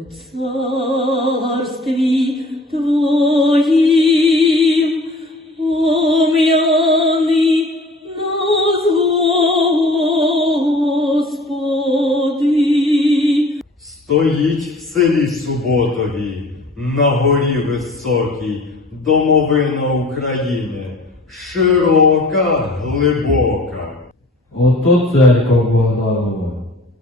у царстві Твоїм пом'яни нас, Господи. Стоїть в селі Суботові, на горі високій, домовина України, широка, глибока. Ото церква Богданова.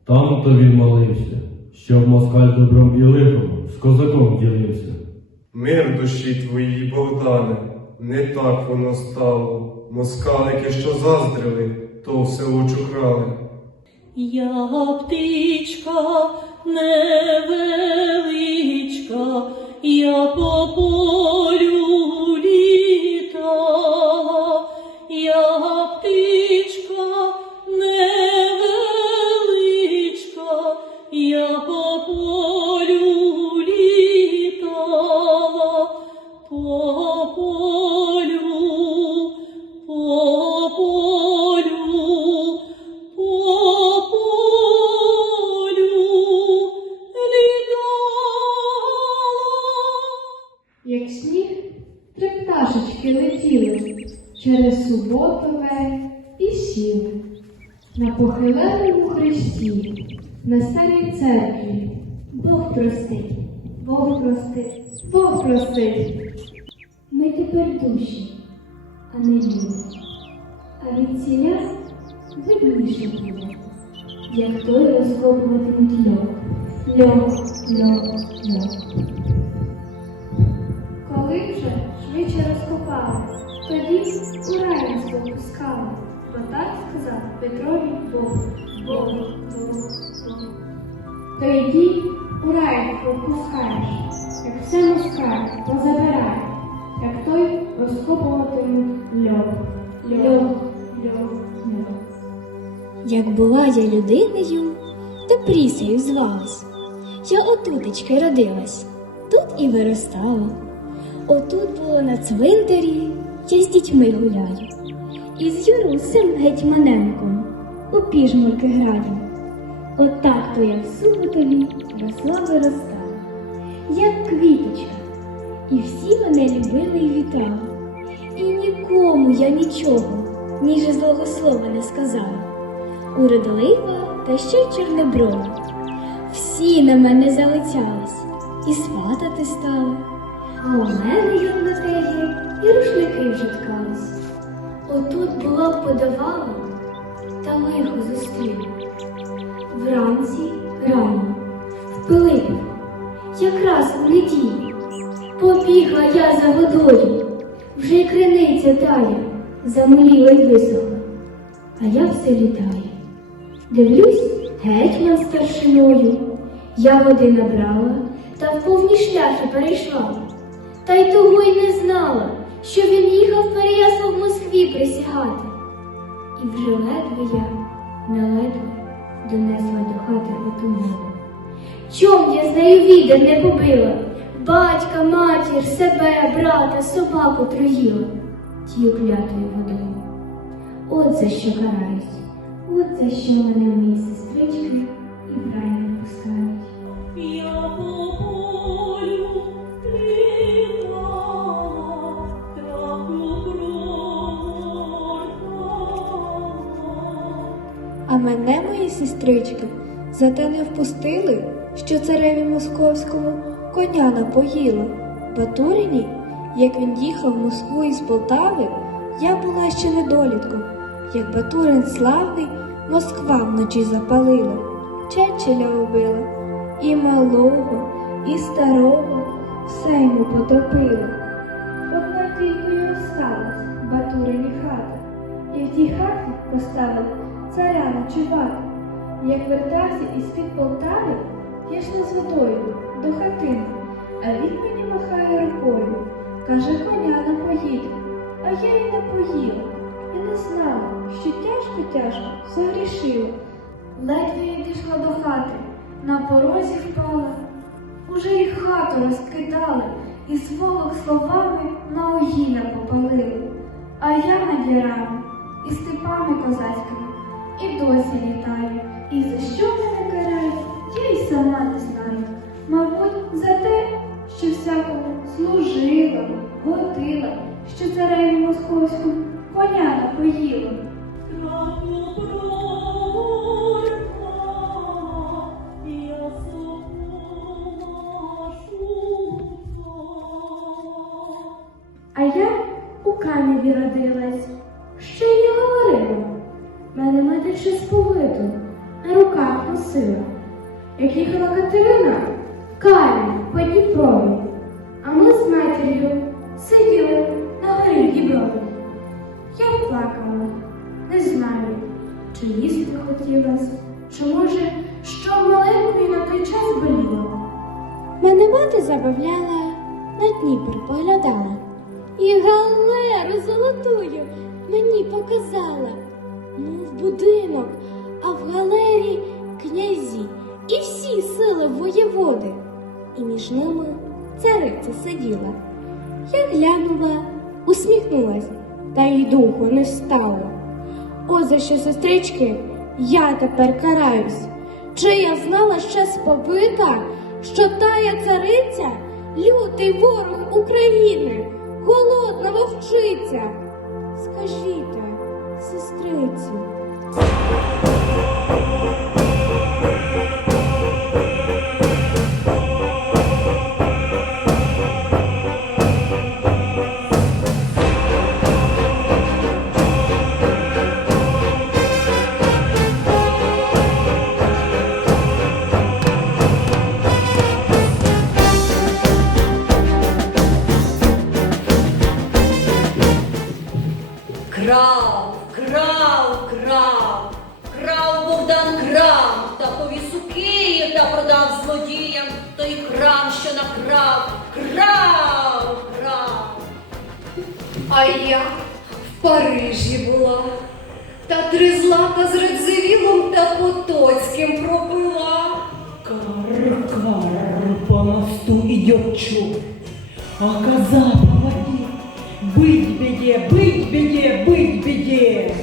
Там то він молився, щоб москаль добром і лихом з козаком ділився. Мир душі твоїй, Богдане, не так воно стало. Москалики, що заздрили, то все очухрали. Я птичка невеличка, я по А від ціля видніше буде, як той розкопуватимуть льох, льох, льох, льох. Коли вже швидше розкопали, тоді у рай нас бо так сказав Петрові Бог, Бог, Бог, Бог. Тоді у рай попускаєш, як все москаль позабирає, як той розкопуватимуть льох, льох. Як була я людиною, то прісею звалась. Я отутечки родилась, тут і виростала. Отут було на цвинтарі, я з дітьми гуляю. І з Юрусем гетьманенком у піжмурки граю. Отак то я в суботові росла виростала, як квіточка, і всі мене любили і вітали. І нікому я нічого, ніже злого слова не сказала. Уродлива та ще й чорноброва. Всі на мене залицялись і сватати стали. А у мене євнотеги і рушники вже ткались. Отут була б подавала, та лихо зустріла. Вранці рано, в Пилипівку, якраз в неділю. Побігла я за водою, вже й криниця тая, замоліла й висохла, а я все літаю. Дивлюсь, гетьман старшиною. Я води набрала та в повні шляхи перейшла. Та й того й не знала, що він їхав Переяслав в Москві присягати. І вже ледве я, наледве донесла до хати оту воду. Чом я з нею віда не побила? Батька, матір, себе, брата, собаку троїла тією клятою водою. От за що караюсь, от за що мене мої сестрички і в рай не пускають. А мене мої сестрички за те не впустили, що цареві московському коня напоїла. Батуріні, як він їхав в Москву із Полтави, я була ще недолітком, як Батурин славний Москва вночі запалила, Чечеля убила, і малого, і старого все йому потопила. Одна тільки осталась Батурині хата, і в тій хаті поставили царя ночувати. Як вертався із-під Полтави, я йшла з водою до хатини, а він мені махає рукою. Каже, коня напоїть, а я й напоїла. І не знала, що тяжко-тяжко загрішила. Ледве я дійшла до хати, на порозі впала. Уже й хату розкидали, і сволок словами на огіля попалили. А я над ярами і степами козацькими і досі літаю. І за що мене карають, я й сама не знаю. служила, готила, що цареві московську коня напоїла. А я у кам'яві родилась, ще й не говорила. Мене мати ще сповиту, на руках носила. Як їхала Катерина, камінь по Дніпрові а ми з матір'ю сиділи на горі Діброві. Я плакала, не знаю, чи їсти хотілось, чи може, що маленькою на той час боліло. Мене мати забавляла, на Дніпр поглядала. І галеру золотую мені показала. Мов будинок, а в галері князі і всі сили воєводи. І між ними цариця сиділа. Я глянула, усміхнулась, та й духу не стало. О, за що, сестрички, я тепер караюсь. Чи я знала ще сповита, що тая цариця лютий ворог України, голодна вовчиця? Скажіть, сестриці. А я в Парижі була, та три злата з Радзивілом та Потоцьким пропила. Кар-кар по мосту идет чуб, а коза по воде. Быть беде, быть беде, быть беде.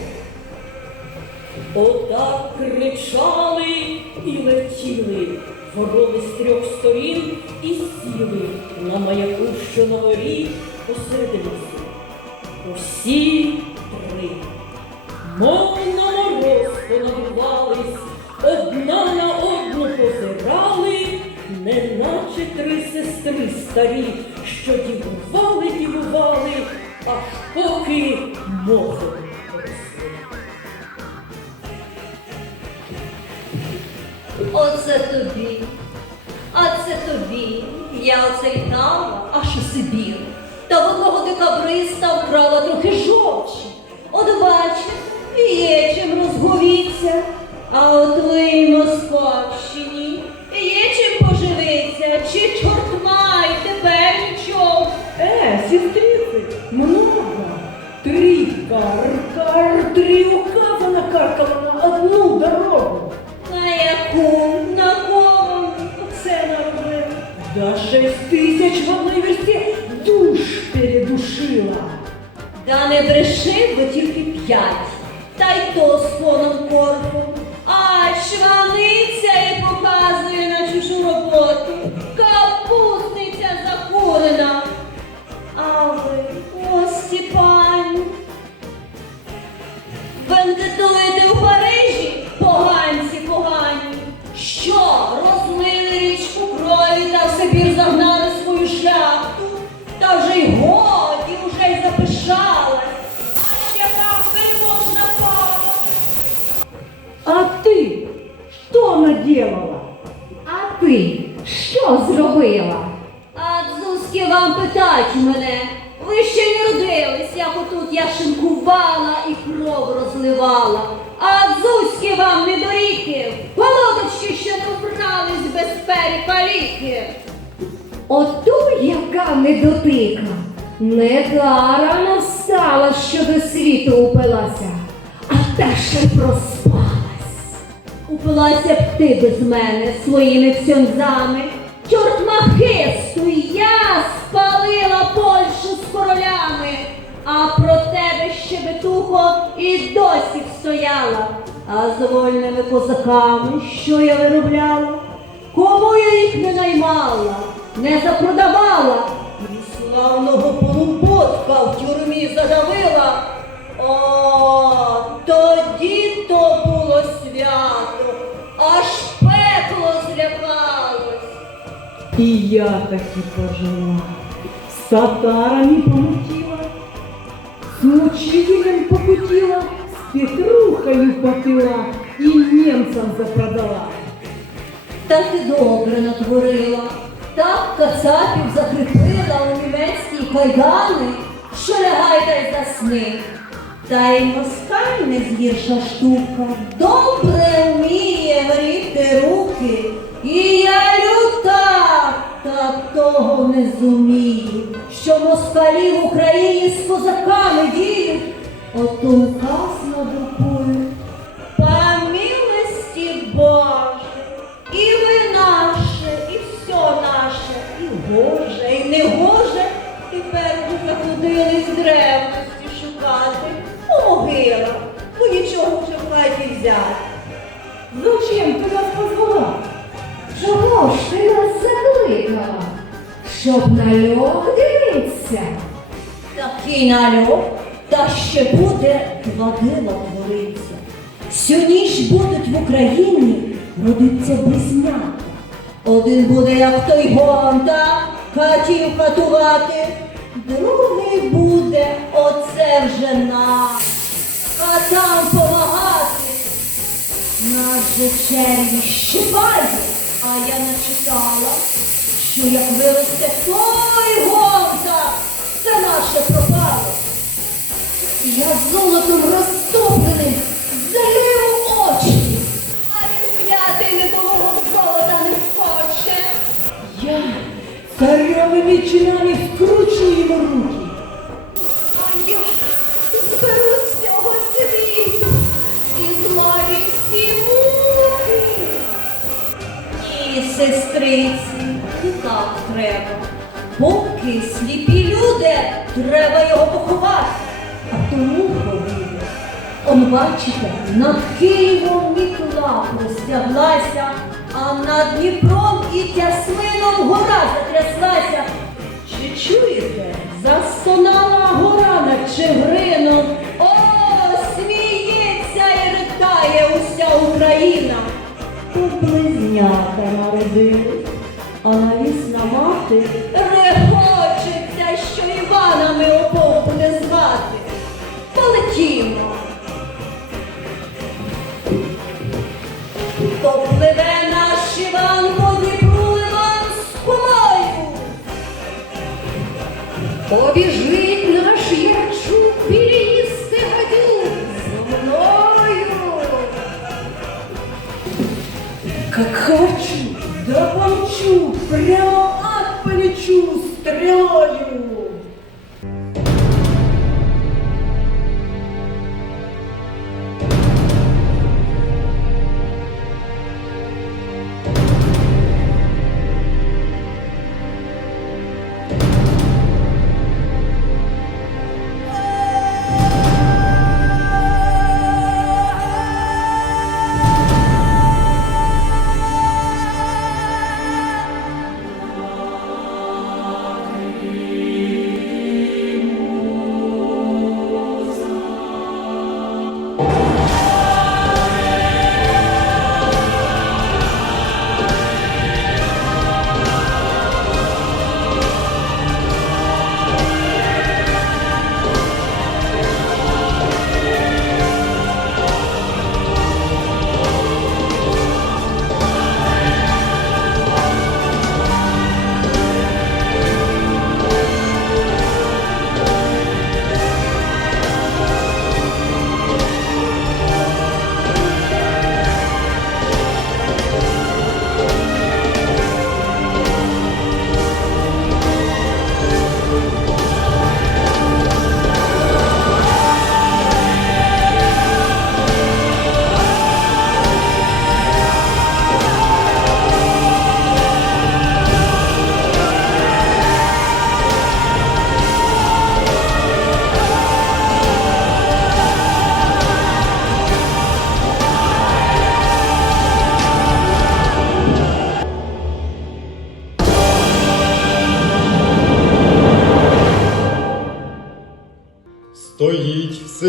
Отак кричали і летіли, ворони з трьох сторін і сіли на маяку, що на горі посеред Усі три, мов на мороз понабивались, одна на одну позирали, неначе три сестри старі, що дівували, дівували, аж поки мозок є чим розговіться. А от ви Московщині є чим поживиться, чи чорт май тепер нічого. Э, сестрицы, много. Три кар-кар, три указа накаркала на одну дорогу. На яку, на кого це наробив? Да шесть тысяч в одной версте Наделала? А ти що зробила? А дзузьки вам питать мене. Ви ще не родились, як отут я шинкувала і кров розливала. А дзузьки вам не доріки, голодочки ще не вбрались без періка ліки. Ото яка недотика, недарано встала, що до світу упилася, а та ще проспалась. Упилася б ти без мене своїми цьонзами. Чорт махисту, я спалила Польщу з королями, а про тебе щебетухо і досі стояла. А з вольними козаками, що я виробляла? Кому я їх не наймала, не запродавала, і славного полуботка в тюрмі задавила. О, тоді то було свято, аж пекло злякалось. И я таки пожила. С татарами помутила, мучителем покутила, с Петрухою попила и немцам запродала. Та ти добре натворила, так кацапів закріпила у німецькі кайдани, що лягай та й засни. Та й москаль не згірша штука, добре вміє гріти руки. І я люта, та того не зумію, що москалі в Україні з козаками діють, буде два твориться. Всю ніч будуть в Україні родиться близнята. Один буде, як той гонта, хатів катувати, другий буде, оце вже наш, хатам помагати. Нас же черві щипає, а я начитала, що як виросте той гонта, це наше пропало. Я золотом розтоплений, залию над Києвом мітла простяглася, а над Дніпром і Тясмином гора затряслася. Чи чуєте? Застонала гора над Чигирином. О, сміється і ритає уся Україна. Тут близнята народились, а навісна мати регочеться, що Іванами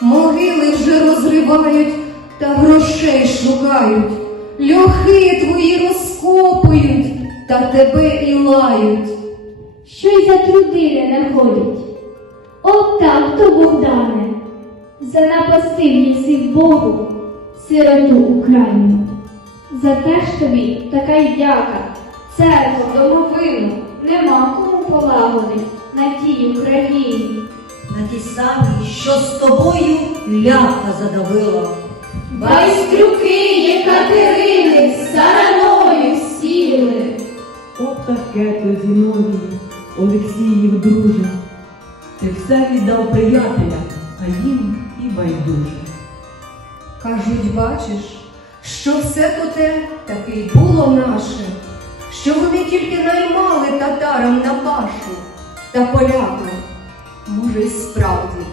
Могили вже розривають та грошей шукають. Льохи твої розкопують та тебе і лають. Що й за трудини не ходять. От так то, Богдане, занапастив єси в Богу, сироту Україну. За те ж тобі така й дяка, церкву, домовину, нема кому полагодить на тій Україні. На ті самі, що з тобою ляха задавила. Байстрюки Єкатерини сараною сіли. От таке то Зіновій, Олексіїв друже. Ти все віддав приятелям, а їм і байдуже. Кажуть, бачиш, що все то те таки й було наше, що вони тільки наймали татарам на пашу та полякам. Може, й справді,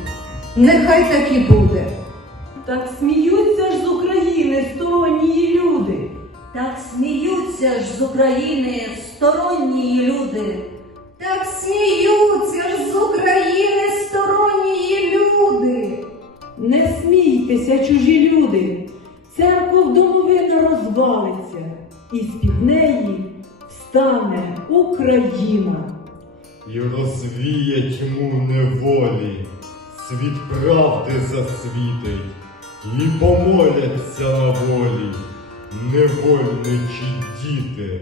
нехай так і буде. Так сміються ж з України сторонні люди. Так сміються ж з України сторонні люди. Так сміються ж з України сторонні люди. Не смійтеся, чужі люди. Церква в домовина розвалиться, і з-під неї встане Україна. І розвіє тьму неволі, світ правди засвітить, і помоляться на волі, невольничі діти.